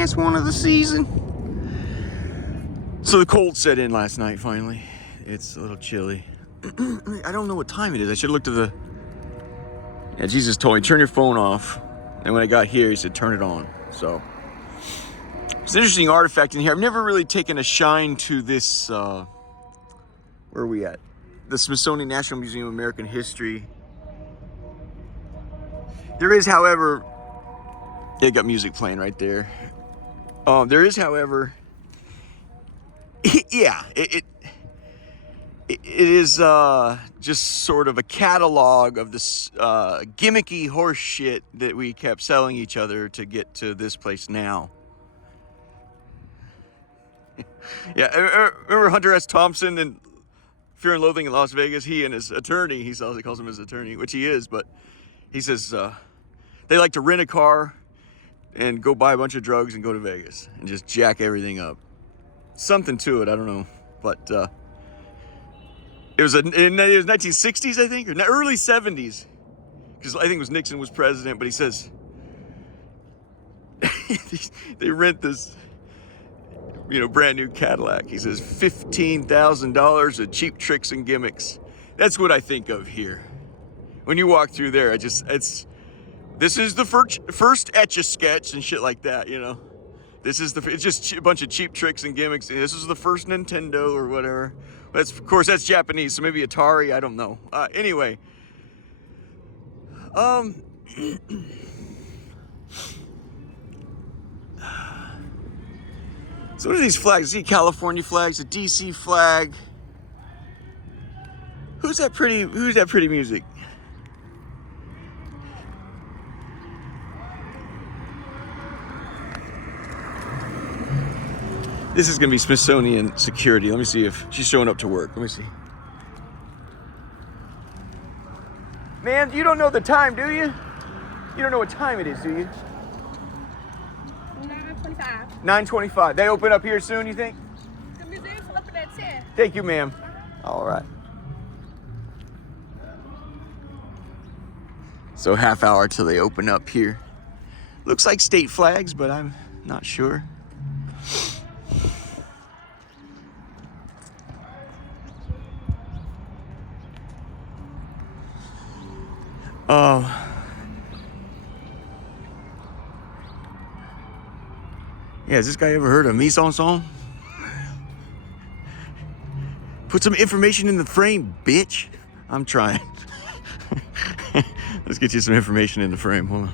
last one of the season. So the cold set in last night finally. It's a little chilly. I don't know what time it is. I should have looked at the... Yeah, Jesus told me, turn your phone off. And when I got here, he said, turn it on. So, it's an interesting artifact in here. I've never really taken a shine to this, where are we at? The Smithsonian National Museum of American History. There is, however, it got music playing right there. There is, however, yeah, it is just sort of a catalog of this gimmicky horse shit that we kept selling each other to get to this place now. Yeah, remember Hunter S. Thompson in Fear and Loathing in Las Vegas? He and his attorney, he calls him his attorney, which he is, but he says they like to rent a car and go buy a bunch of drugs and go to Vegas and just jack everything up. Something to it, I don't know, but it was in the 1960s, I think, or early 70s, because I think it was Nixon was president. But he says they rent this, brand new Cadillac. He says $15,000 of cheap tricks and gimmicks. That's what I think of here. When you walk through there, this is the first Etch-a-Sketch and shit like that, it's just a bunch of cheap tricks and gimmicks. This is the first Nintendo or whatever. Of course, that's Japanese, so maybe Atari, I don't know. Anyway. So what are these flags? See California flags, a DC flag. Who's that pretty music? This is gonna be Smithsonian security. Let me see if she's showing up to work. Let me see. Ma'am, you don't know the time, do you? You don't know what time it is, do you? 9:25. 9:25. They open up here soon, you think? The museum's open at 10. Thank you, ma'am. All right. So half hour till they open up here. Looks like state flags, but I'm not sure. Yeah, has this guy ever heard of Mise en Scène? Put some information in the frame, bitch. I'm trying. Let's get you some information in the frame. Hold on.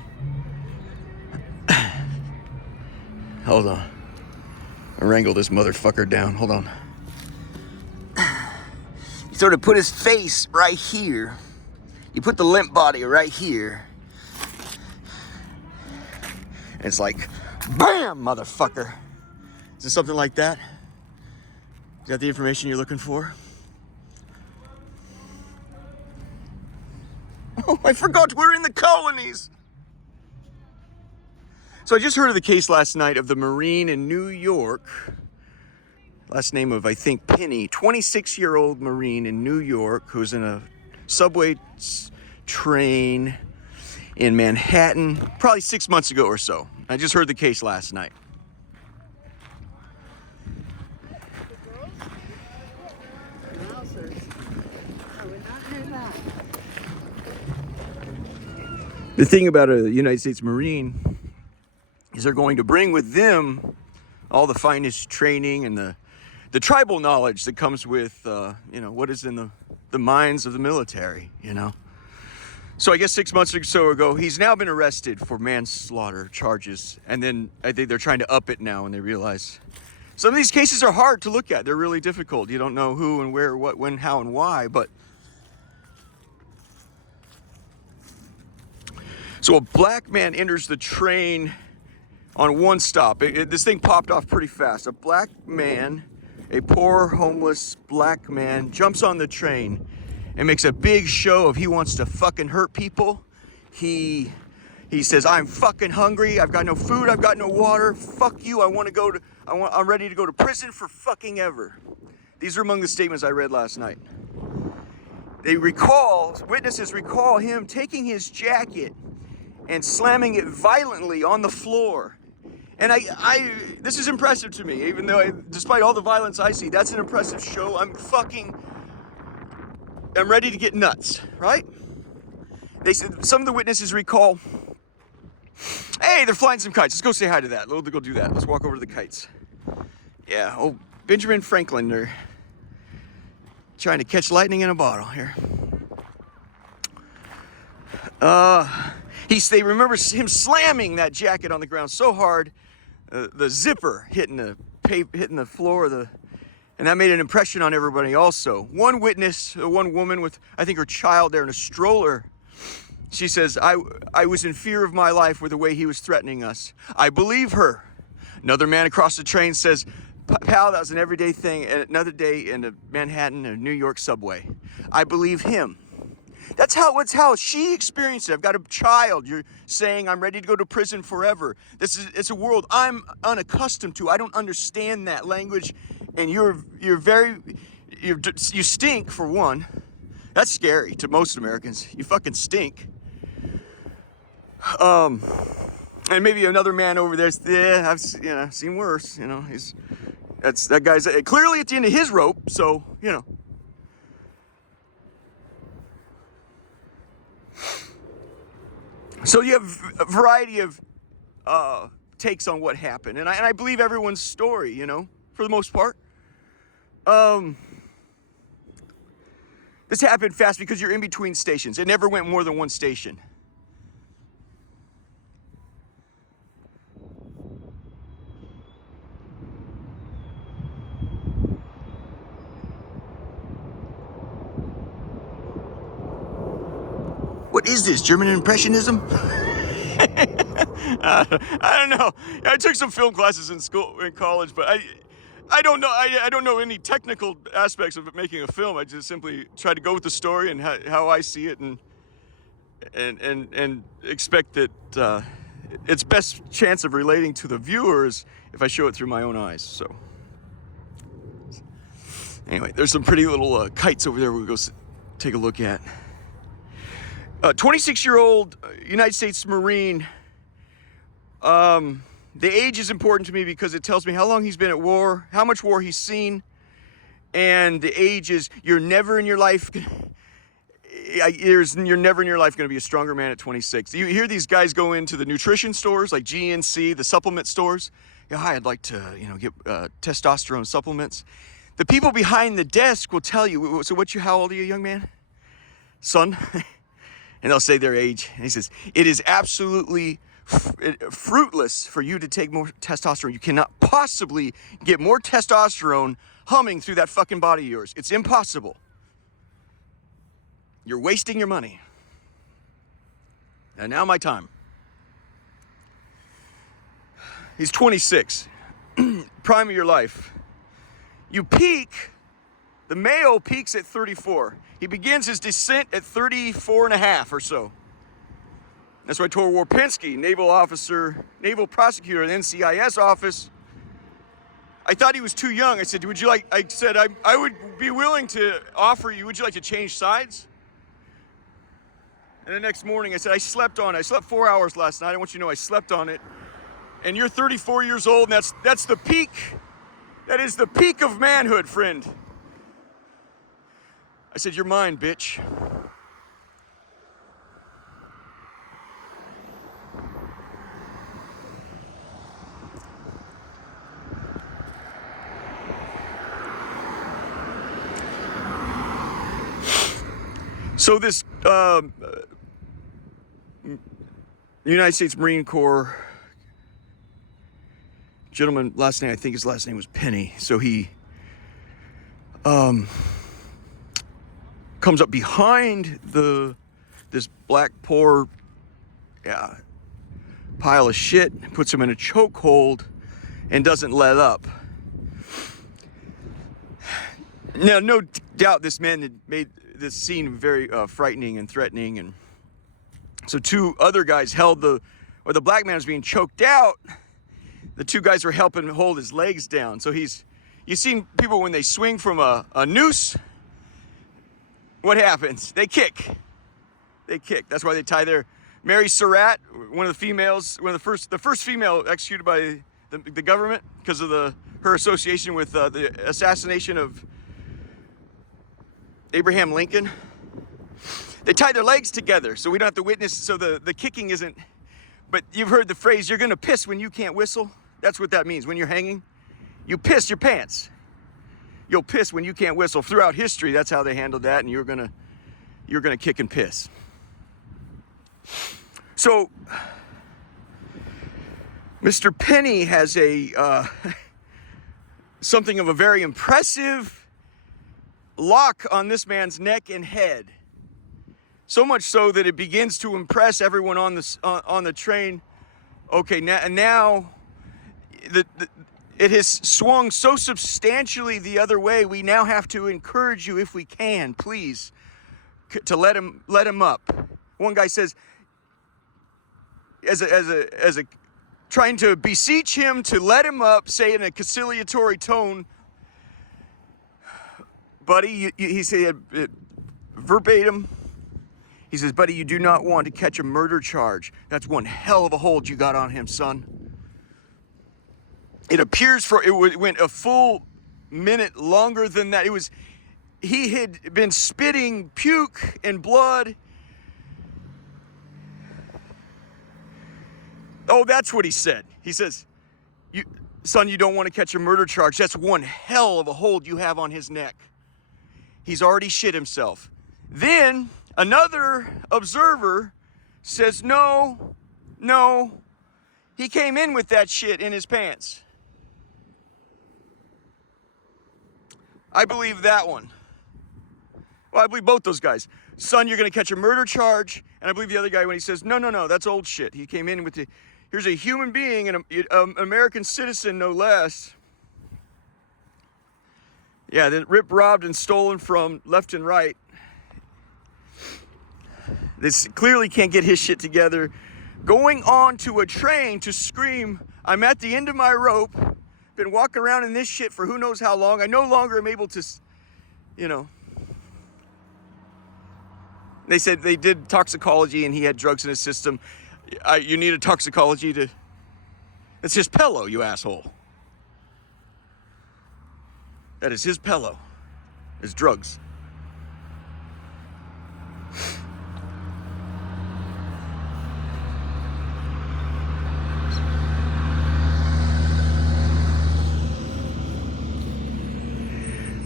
Hold on. I wrangle this motherfucker down. Hold on. You sort of put his face right here. You put the limp body right here. And it's like, bam, motherfucker. Is it something like that? Is that the information you're looking for? Oh, I forgot we're in the colonies. So I just heard of the case last night of the Marine in New York. Last name of, I think, Penny. 26-year-old Marine in New York who's in a subway train in Manhattan probably 6 months ago or so. I just heard the case last night. The thing about a United States Marine is they're going to bring with them all the finest training and the tribal knowledge that comes with, what is in the minds of the military, So I guess 6 months or so ago, he's now been arrested for manslaughter charges. And then I think they're trying to up it now, and they realize some of these cases are hard to look at. They're really difficult. You don't know who and where, what, when, how, and why. But so a black man enters the train on one stop. This thing popped off pretty fast. A black man, a poor, homeless black man, jumps on the train and makes a big show of he wants to fucking hurt people. He says, I'm fucking hungry. I've got no food. I've got no water. Fuck you. I'm ready to go to prison for fucking ever. These are among the statements I read last night. Witnesses recall him taking his jacket and slamming it violently on the floor And this is impressive to me, even though despite all the violence I see, that's an impressive show. I'm ready to get nuts, right? They said some of the witnesses recall, hey, they're flying some kites. Let's go say hi to that. Let's go do that. Let's walk over to the kites. Yeah, oh, Benjamin Franklin, they're trying to catch lightning in a bottle here. They remember him slamming that jacket on the ground so hard, the zipper hitting the floor, and that made an impression on everybody also. One witness, one woman with, I think, her child there in a stroller, she says, I was in fear of my life with the way he was threatening us. I believe her. Another man across the train says, pal, that was an everyday thing, another day in a Manhattan or New York subway. I believe him. That's how she experienced it. I've got a child. You're saying I'm ready to go to prison forever. It's a world I'm unaccustomed to. I don't understand that language, and you stink for one. That's scary to most Americans. You fucking stink. And maybe another man over there's I've seen worse. That guy's clearly at the end of his rope. So So you have a variety of takes on what happened, and I believe everyone's story, for the most part. This happened fast because you're in between stations. It never went more than one station. What is this, German Impressionism? I don't know. I took some film classes in college, but I don't know. I don't know any technical aspects of making a film. I just simply try to go with the story and how I see it, and expect that its best chance of relating to the viewers if I show it through my own eyes. So anyway, there's some pretty little kites over there we'll go take a look at. 26-year-old United States Marine. The age is important to me because it tells me how long he's been at war, how much war he's seen, and the age is you're never in your life going to be a stronger man at 26. You hear these guys go into the nutrition stores like GNC, the supplement stores. Yeah, hi, I'd like to get testosterone supplements. The people behind the desk will tell you, so how old are you, young man? Son? And they'll say their age. And he says, it is absolutely fruitless for you to take more testosterone. You cannot possibly get more testosterone humming through that fucking body of yours. It's impossible. You're wasting your money. And now my time. He's 26. Prime of your life. You peak, the male peaks at 34. He begins his descent at 34 and a half or so. That's why Tor Warpinski, naval prosecutor at the NCIS office, I thought he was too young. I said, I would be willing to offer you, would you like to change sides? And the next morning I said, I slept 4 hours last night. I want you to know I slept on it. And you're 34 years old, and that's the peak. That is the peak of manhood, friend. I said, you're mine, bitch. So this United States Marine Corps gentleman, I think his last name was Penny. So he comes up behind this black poor pile of shit, puts him in a chokehold, and doesn't let up. Now, no doubt this man had made this scene very frightening and threatening, and so two other guys the black man was being choked out. The two guys were helping hold his legs down. So you've seen people when they swing from a noose, what happens? They kick. That's why they tie their Mary Surratt, one of the females, the first female executed by the government because of her association with the assassination of Abraham Lincoln. They tie their legs together so we don't have to witness, so the kicking isn't, but you've heard the phrase, you're gonna piss when you can't whistle. That's what that means. When you're hanging, you piss your pants. You'll piss when you can't whistle. Throughout history, that's how they handled that, and you're gonna kick and piss. So, Mr. Penny has something of a very impressive lock on this man's neck and head. So much so that it begins to impress everyone on the train. Okay, now it has swung so substantially the other way. We now have to encourage you, if we can, please, to let him up. One guy says, as a trying to beseech him to let him up, say in a conciliatory tone, buddy, he said verbatim. He says, buddy, you do not want to catch a murder charge. That's one hell of a hold you got on him, son. It appears it went a full minute longer than that. He had been spitting puke and blood. Oh, that's what he said. He says, son, you don't want to catch a murder charge. That's one hell of a hold you have on his neck. He's already shit himself. Then another observer says, no, he came in with that shit in his pants. I believe that one. Well, I believe both those guys. Son, you're going to catch a murder charge. And I believe the other guy when he says, no, that's old shit. He came in with here's a human being, an American citizen, no less. Yeah, then ripped, robbed, and stolen from left and right. This clearly can't get his shit together. Going on to a train to scream, I'm at the end of my rope. Been walking around in this shit for who knows how long. I no longer am able to, They said they did toxicology and he had drugs in his system. You need a toxicology to... It's his pillow, you asshole. That is his pillow. His drugs.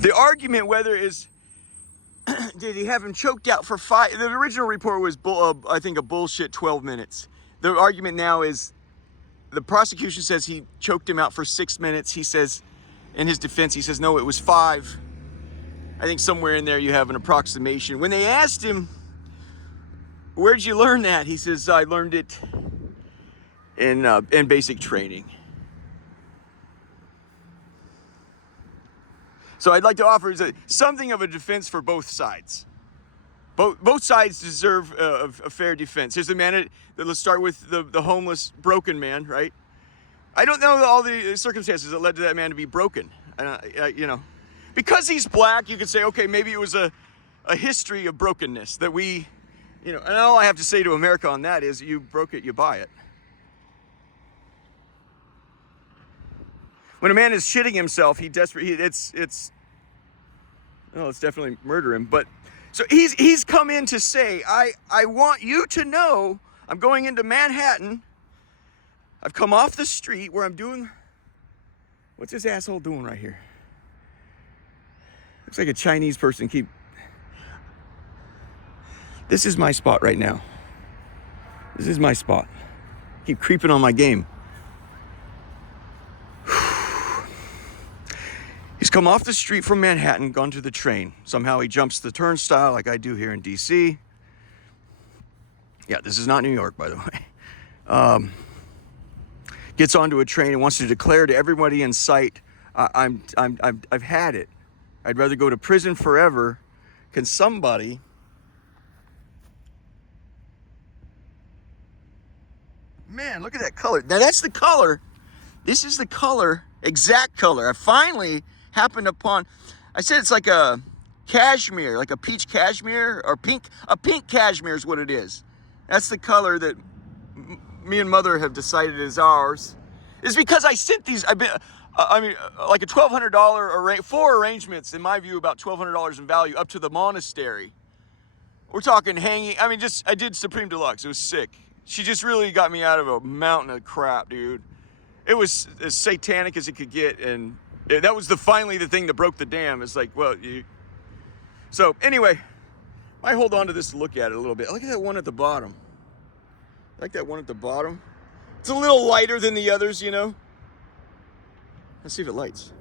The argument whether is, did he have him choked out for 5, the original report was, I think, a bullshit 12 minutes. The argument now is, the prosecution says he choked him out for 6 minutes. He says, in his defense, he says, no, it was 5. I think somewhere in there you have an approximation. When they asked him, where'd you learn that? He says, I learned it in basic training. So I'd like to offer something of a defense for both sides. Both sides deserve a fair defense. There's a man, let's start with the homeless, broken man, right? I don't know all the circumstances that led to that man to be broken. Because he's black, you could say, okay, maybe it was a history of brokenness that we, and all I have to say to America on that is, you broke it, you buy it. When a man is shitting himself, it's definitely murder him. But so he's come in to say, I want you to know I'm going into Manhattan. I've come off the street where I'm doing, what's this asshole doing right here? Looks like a Chinese person. This is my spot right now. This is my spot. Keep creeping on my game. He's come off the street from Manhattan, gone to the train. Somehow he jumps the turnstile like I do here in D.C. Yeah, this is not New York, by the way. Gets onto a train and wants to declare to everybody in sight, I've had it. I'd rather go to prison forever. Can somebody... Man, look at that color. Now that's the color. This is the color, exact color. I finally happened upon, I said it's like a cashmere, like a peach cashmere or pink. A pink cashmere is what it is. That's the color that me and Mother have decided is ours. Is because I sent these. I've been, like a $1,200 4 arrangements. In my view, about $1,200 in value up to the monastery. We're talking hanging. I mean, I did Supreme Deluxe. It was sick. She just really got me out of a mountain of crap, dude. It was as satanic as it could get, and that was finally the thing that broke the dam. It's like, well, so anyway, I hold on to this to look at it a little bit. Look at that one at the bottom. I like that one at the bottom. It's a little lighter than the others, you know. Let's see if it lights.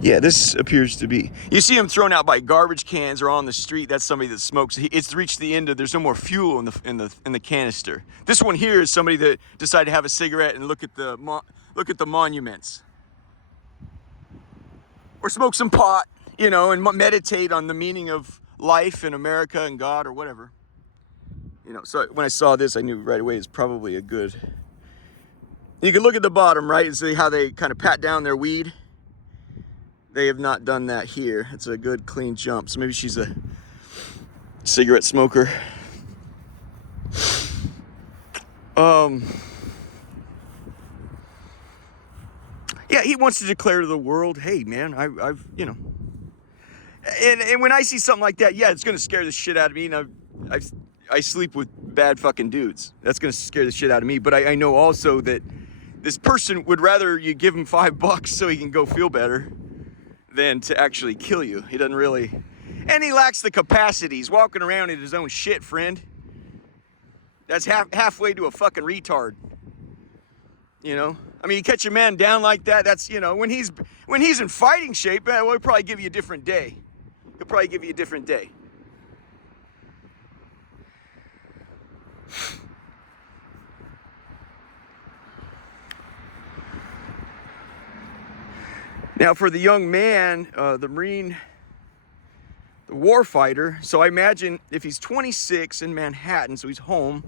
Yeah, this appears to be. You see them thrown out by garbage cans or on the street. That's somebody that smokes. It's reached the end of. There's no more fuel in the canister. This one here is somebody that decided to have a cigarette and look at the monuments, or smoke some pot, you know, and meditate on the meaning of life and America and God or whatever. You know. So when I saw this, I knew right away it's probably a good. You can look at the bottom, right, and see how they kind of pat down their weed. They have not done that here. It's a good clean jump. So maybe she's a cigarette smoker. Yeah, he wants to declare to the world, hey man, I've you know. And when I see something like that, yeah, it's gonna scare the shit out of me. And I sleep with bad fucking dudes. That's gonna scare the shit out of me. But I know also that this person would rather you give him $5 so he can go feel better than to actually kill you. He doesn't really, and he lacks the capacity. He's walking around in his own shit, friend. That's halfway to a fucking retard. You know, I mean, you catch a man down like that. That's, you know, when he's in fighting shape, well, he'll probably give you a different day. He'll probably give you a different day. Now, for the young man, the Marine, the warfighter, so I imagine if he's 26 in Manhattan, so he's home,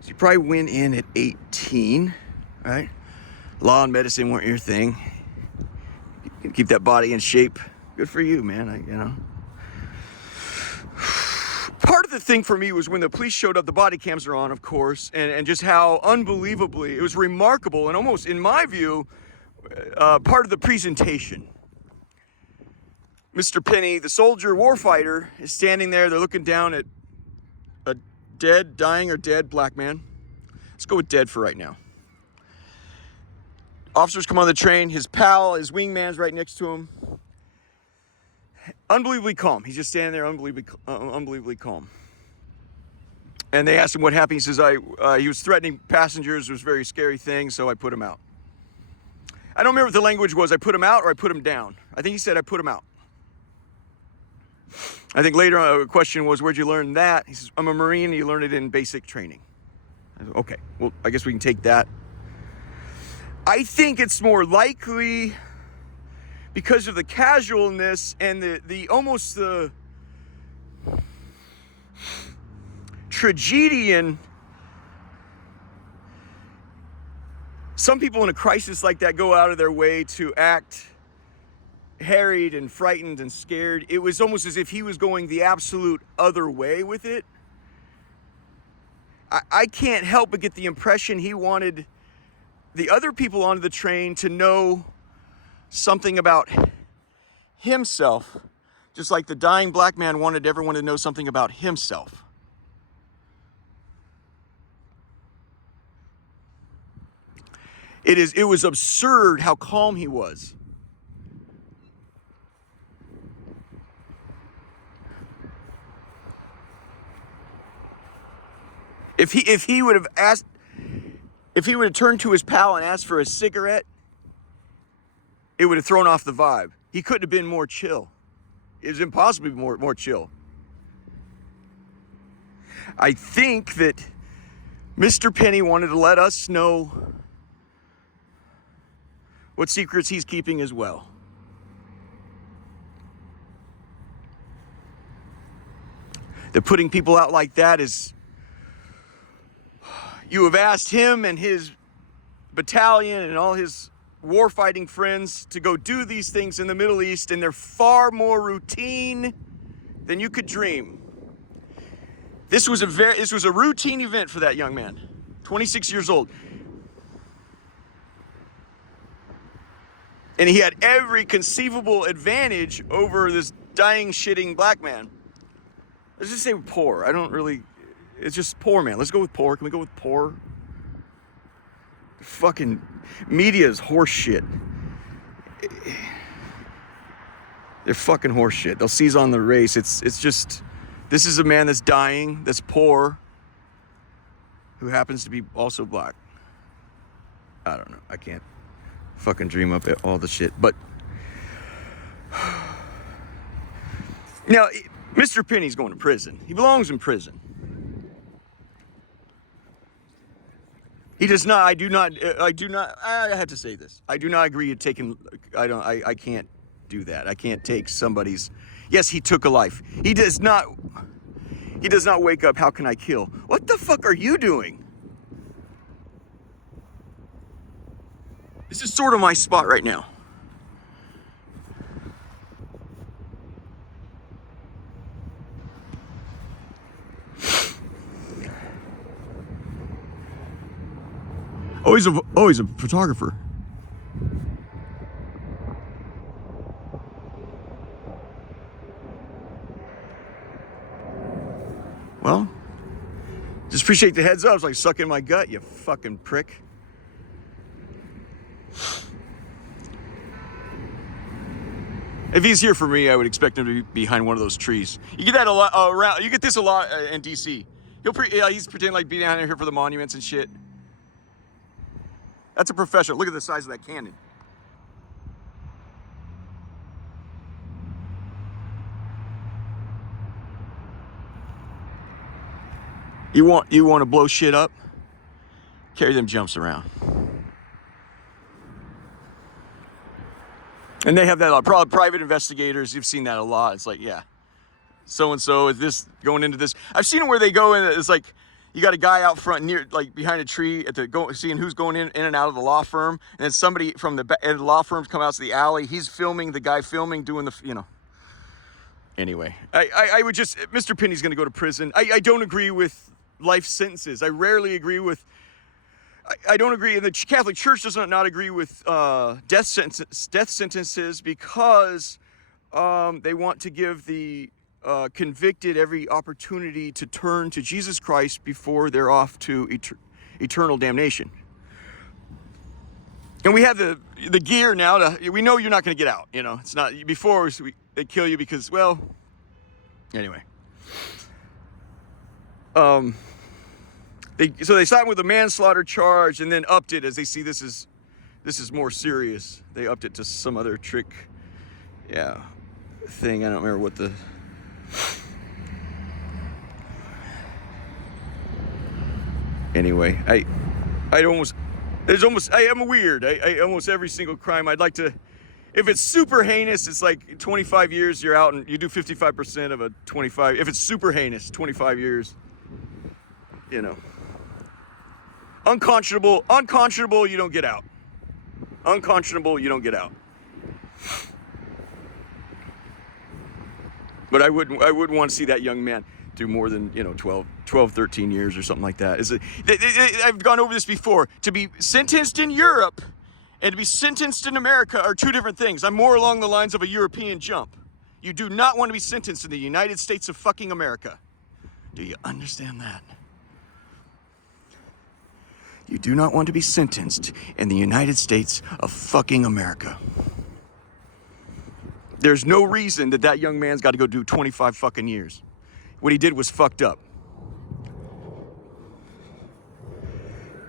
so you probably went in at 18, right? Law and medicine weren't your thing. You keep that body in shape. Good for you, man, you know. Part of the thing for me was when the police showed up, the body cams are on, of course, and just how unbelievably, it was remarkable and almost, in my view, part of the presentation. Mr. Penny, the soldier warfighter, is standing there. They're looking down at a dying or dead black man. Let's go with dead for right now. Officers come on the train. His pal, his wingman's right next to him. Unbelievably calm. He's just standing there, unbelievably calm. And they asked him what happened. He says, he was threatening passengers. It was a very scary thing, so I put him out. I don't remember what the language was. I put him out or I put him down. I think he said I put him out. I think later on a question was, where'd you learn that? He says, I'm a Marine and you learned it in basic training. I said, okay, well, I guess we can take that. I think it's more likely because of the casualness and the almost the tragedian. Some people in a crisis like that go out of their way to act harried and frightened and scared. It was almost as if he was going the absolute other way with it. I can't help but get the impression he wanted the other people on the train to know something about himself, just like the dying black man wanted everyone to know something about himself. It was absurd how calm he was. If he would have turned to his pal and asked for a cigarette, it would have thrown off the vibe. He couldn't have been more chill. It was impossible to be more chill. I think that Mr. Penny wanted to let us know what secrets he's keeping as well. That putting people out like that is... You have asked him and his battalion and all his war-fighting friends to go do these things in the Middle East, and they're far more routine than you could dream. This was a routine event for that young man, 26 years old. And he had every conceivable advantage over this dying, shitting black man. Let's just say poor. It's just poor, man. Let's go with poor. Can we go with poor? Fucking media is horse shit. They're fucking horse shit. They'll seize on the race. It's just, this is a man that's dying, that's poor, who happens to be also black. I don't know. I can't fucking dream up all the shit. But now, Mr. Penny's going to prison. He belongs in prison. He does not, I have to say this. I do not agree to taking, I can't do that. I can't take somebody's, yes, he took a life. He does not wake up, how can I kill? What the fuck are you doing? This is sort of my spot right now. Oh, he's a photographer. Well, just appreciate the heads up. It's like sucking my gut, you fucking prick. If he's here for me, I would expect him to be behind one of those trees. You get that a lot around. You get this a lot in DC. He's pretending like being down here for the monuments and shit. That's a professional. Look at the size of that cannon. You want to blow shit up? Carry them jumps around. And they have that a lot. Private investigators, you've seen that a lot. It's like, yeah, so-and-so is this going into this. I've seen it where they go in, it's like, you got a guy out front near, like behind a tree seeing who's going in and out of the law firm. And then somebody from the law firms come out to the alley. He's filming, the guy filming, doing the, Anyway, I would just, Mr. Penny's going to go to prison. I don't agree with life sentences. I rarely agree with, I don't agree, and the Catholic Church does not agree with death sentences because they want to give the convicted every opportunity to turn to Jesus Christ before they're off to eternal damnation. And we have the gear now we know you're not going to get out. It's not before they kill you because, well, anyway. So they started with a manslaughter charge and then upped it as they see this is more serious. They upped it to some other thing. I don't remember what the. Anyway, I am weird. I almost every single crime I'd like to, if it's super heinous, it's like 25 years, you're out and you do 55% of a 25. If it's super heinous, 25 years, Unconscionable, you don't get out. Unconscionable, you don't get out. But I wouldn't want to see that young man do more than 12, 13 years or something like that. I've gone over this before. To be sentenced in Europe and to be sentenced in America are two different things. I'm more along the lines of a European jump. You do not want to be sentenced in the United States of fucking America. Do you understand that? You do not want to be sentenced in the United States of fucking America. There's no reason that young man's got to go do 25 fucking years. What he did was fucked up.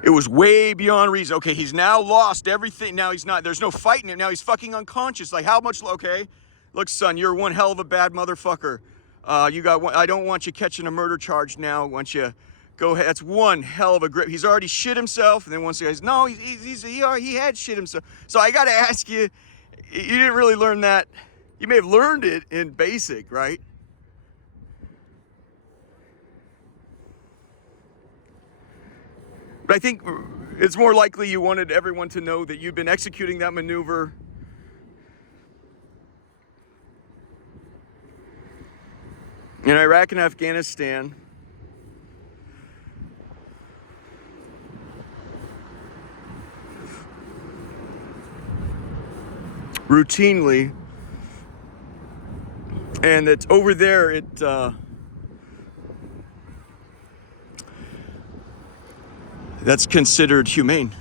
It was way beyond reason. Okay, he's now lost everything. Now he's not, there's no fighting him. Now he's fucking unconscious. Like, how much, okay, look, son, you're one hell of a bad motherfucker. I don't want you catching a murder charge now. Once you go ahead, that's one hell of a grip. He's already shit himself, and then once he goes, no, he had shit himself. So I got to ask you, you didn't really learn that. You may have learned it in basic, right? But I think it's more likely you wanted everyone to know that you've been executing that maneuver in Iraq and Afghanistan. Routinely, and that over there that's considered humane.